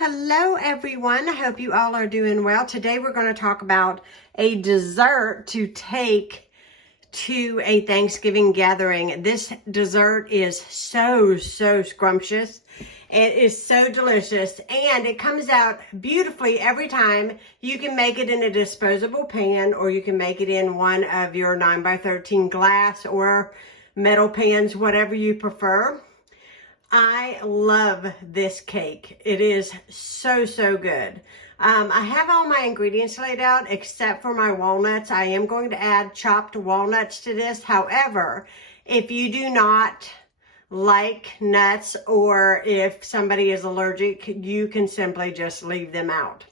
Hello everyone, I hope you all are doing well. Today we're going to talk about a dessert to take to a Thanksgiving gathering. This dessert is so scrumptious. It is so delicious and it comes out beautifully every time. You can make it in a disposable pan or you can make it in one of your 9x13 glass or metal pans, whatever you prefer. I love this cake. It is so good. I have all my ingredients laid out except for my walnuts. I am going to add chopped walnuts to this. However, if you do not like nuts or if somebody is allergic, you can simply just leave them out.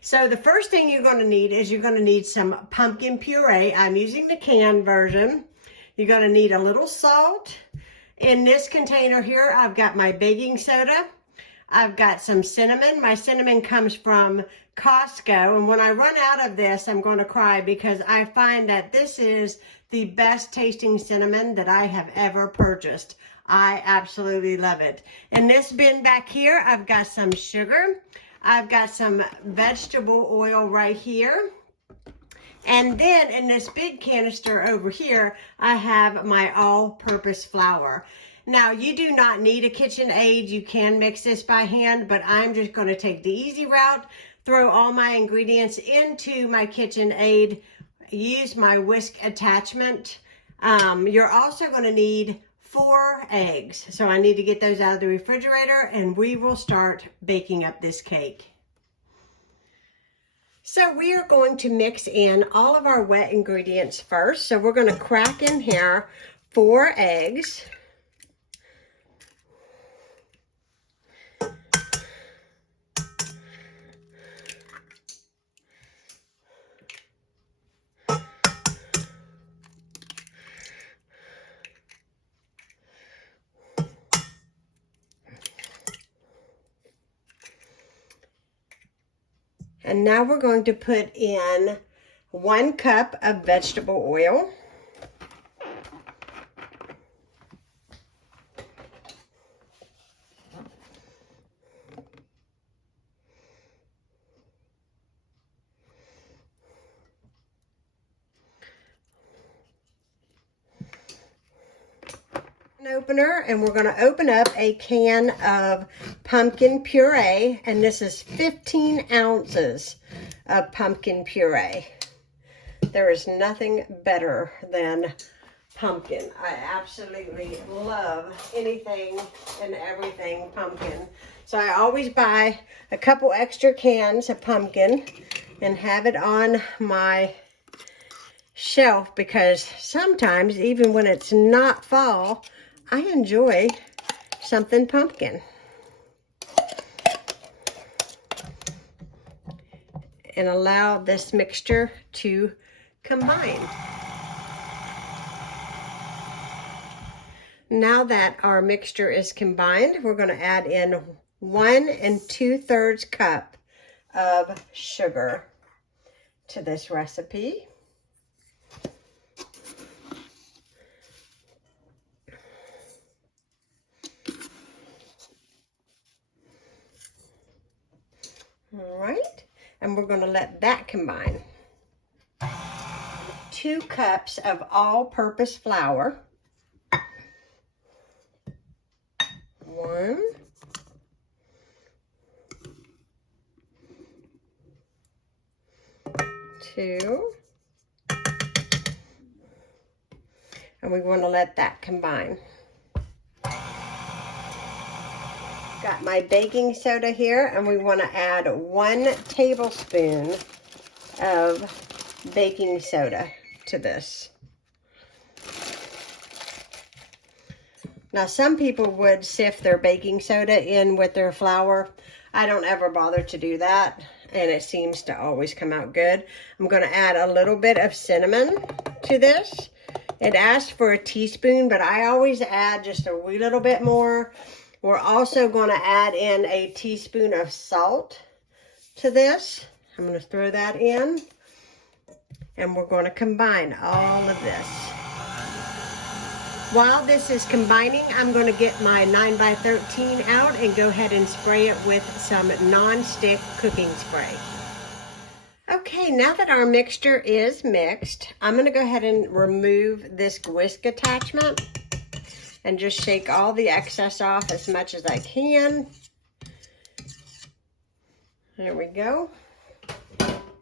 So the first thing you're going to need is you're going to need some pumpkin puree. I'm using the canned version. You're going to need a little salt. In this container here, I've got my baking soda. I've got some cinnamon. My cinnamon comes from Costco. And when I run out of this, I'm going to cry because I find that this is the best tasting cinnamon that I have ever purchased. I absolutely love it. In this bin back here, I've got some sugar. I've got some vegetable oil right here. And then in this big canister over here, I have my all-purpose flour. Now, you do not need a kitchen aid. You can mix this by hand, but I'm just going to take the easy route, throw all my ingredients into my kitchen aid, use my whisk attachment. You're also going to need 4 eggs. So I need to get those out of the refrigerator, and we will start baking up this cake. So we are going to mix in all of our wet ingredients first. So we're going to crack in here 4 eggs. And now we're going to put in 1 cup of vegetable oil. Opener, and we're going to open up a can of pumpkin puree, and this is 15 ounces of pumpkin puree. There is nothing better than pumpkin. I absolutely love anything and everything pumpkin. So I always buy a couple extra cans of pumpkin and have it on my shelf because sometimes, even when it's not fall, I enjoy something pumpkin. And allow this mixture to combine. Now that our mixture is combined, we're going to add in 1 2/3 cup of sugar to this recipe. All right, and we're going to let that combine. 2 cups of all-purpose flour. 1, 2, and we want to let that combine. Got my baking soda here, and we want to add 1 tablespoon of baking soda to this. Now, some people would sift their baking soda in with their flour. I don't ever bother to do that, and it seems to always come out good. I'm going to add a little bit of cinnamon to this. It asked for a teaspoon, but I always add just a wee little bit more. We're also going to add in a teaspoon of salt to this. I'm going to throw that in. And we're going to combine all of this. while this is combining, I'm going to get my 9x13 out and go ahead and spray it with some non-stick cooking spray. Okay, now that our mixture is mixed, I'm going to go ahead and remove this whisk attachment and just shake all the excess off as much as I can. There we go.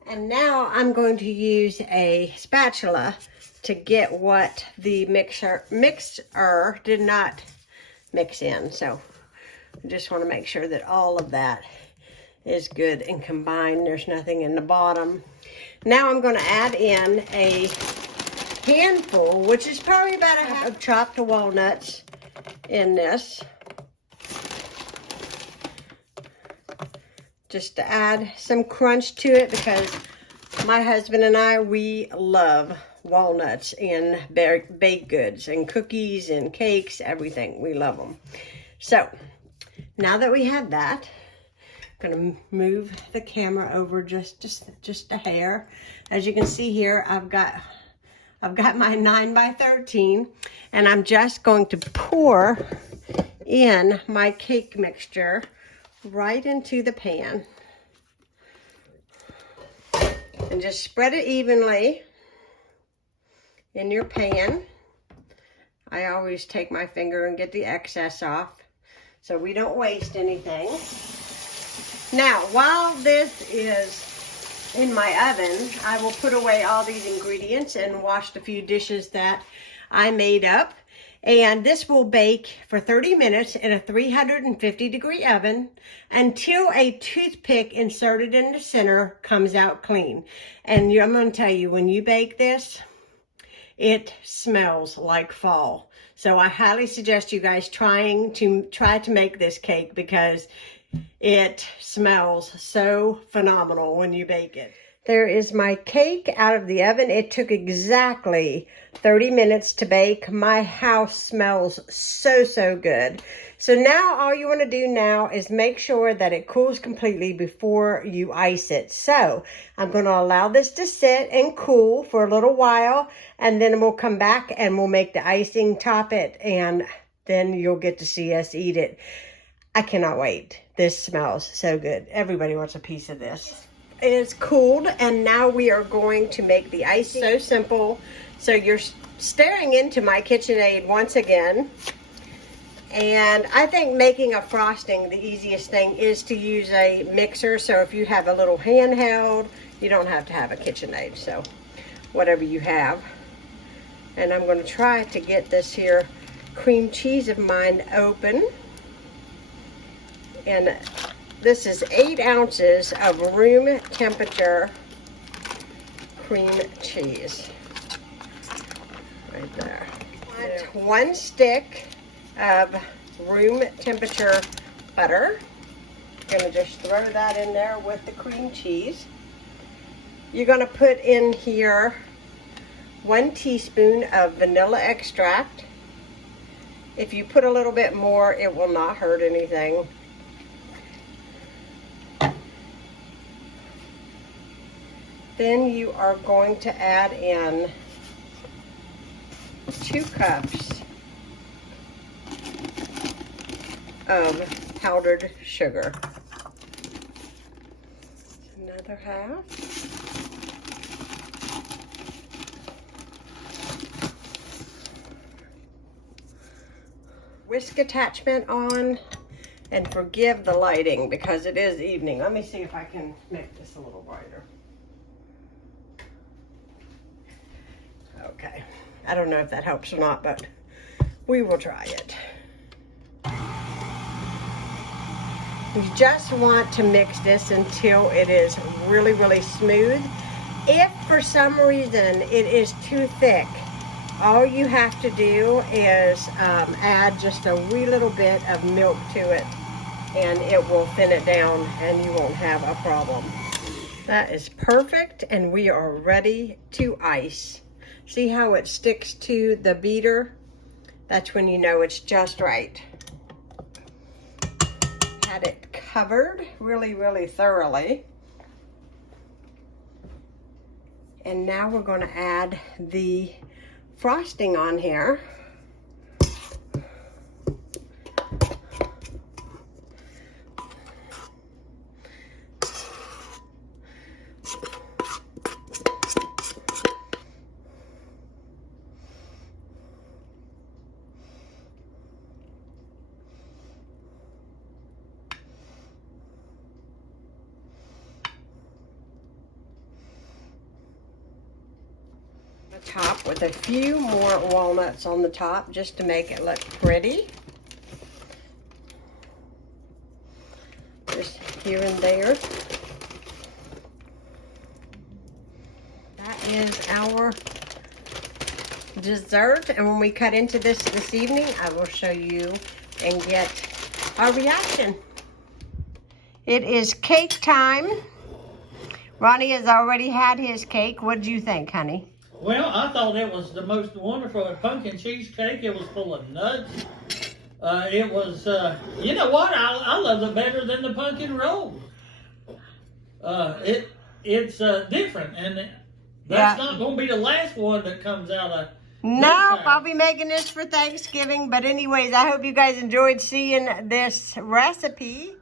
And now I'm going to use a spatula to get what the mixer did not mix in. So I just want to make sure that all of that is good and combined. There's nothing in the bottom. Now I'm going to add in a handful, which is probably about a half of chopped walnuts in this, just to add some crunch to it, because my husband and I, we love walnuts in baked goods and cookies and cakes, everything. We love them. So now that we have that, I'm gonna move the camera over just a hair. As you can see here, I've got my 9x13, and I'm just going to pour in my cake mixture right into the pan. And just spread it evenly in your pan. I always take my finger and get the excess off so we don't waste anything. Now, while this is in my oven, I will put away all these ingredients and wash the few dishes that I made up. And this will bake for 30 minutes in a 350-degree oven until a toothpick inserted in the center comes out clean. And I'm going to tell you, when you bake this, it smells like fall. So I highly suggest you guys try to make this cake, because it smells so phenomenal when you bake it. There is my cake out of the oven. It took exactly 30 minutes to bake. My house smells so good. So now all you want to do now is make sure that it cools completely before you ice it. So I'm going to allow this to sit and cool for a little while, and then we'll come back and we'll make the icing, top it, and then you'll get to see us eat it. I cannot wait. This smells so good. Everybody wants a piece of this. It is cooled, and now we are going to make the icing. So simple. So you're staring into my KitchenAid once again. And I think making a frosting, the easiest thing is to use a mixer. So if you have a little handheld, you don't have to have a KitchenAid. So whatever you have. And I'm going to try to get this here cream cheese of mine open. And this is 8 ounces of room temperature cream cheese. Right there. 1 stick of room temperature butter. I'm going to just throw that in there with the cream cheese. You're going to put in here 1 teaspoon of vanilla extract. If you put a little bit more, it will not hurt anything. Then you are going to add in 2 cups of powdered sugar. Another half. Whisk attachment on, and forgive the lighting because it is evening. Let me see if I can make this a little brighter. Okay, I don't know if that helps or not, but we will try it. You just want to mix this until it is really smooth. If for some reason it is too thick, all you have to do is add just a wee little bit of milk to it, and it will thin it down and you won't have a problem. That is perfect, and we are ready to ice. See how it sticks to the beater? That's when you know it's just right. Had it covered really thoroughly. And now we're going to add the frosting on here. Top with a few more walnuts on the top just to make it look pretty. Just here and there. That is our dessert, and when we cut into this evening, I will show you and get our reaction. It is cake time. Ronnie has already had his cake. What did you think, honey? Well, I thought it was the most wonderful pumpkin cheesecake. It was full of nuts. It was, you know what? I love it better than the pumpkin rolls. It's different, and that's not going to be the last one that comes out of. No, I'll be making this for Thanksgiving. But anyways, I hope you guys enjoyed seeing this recipe.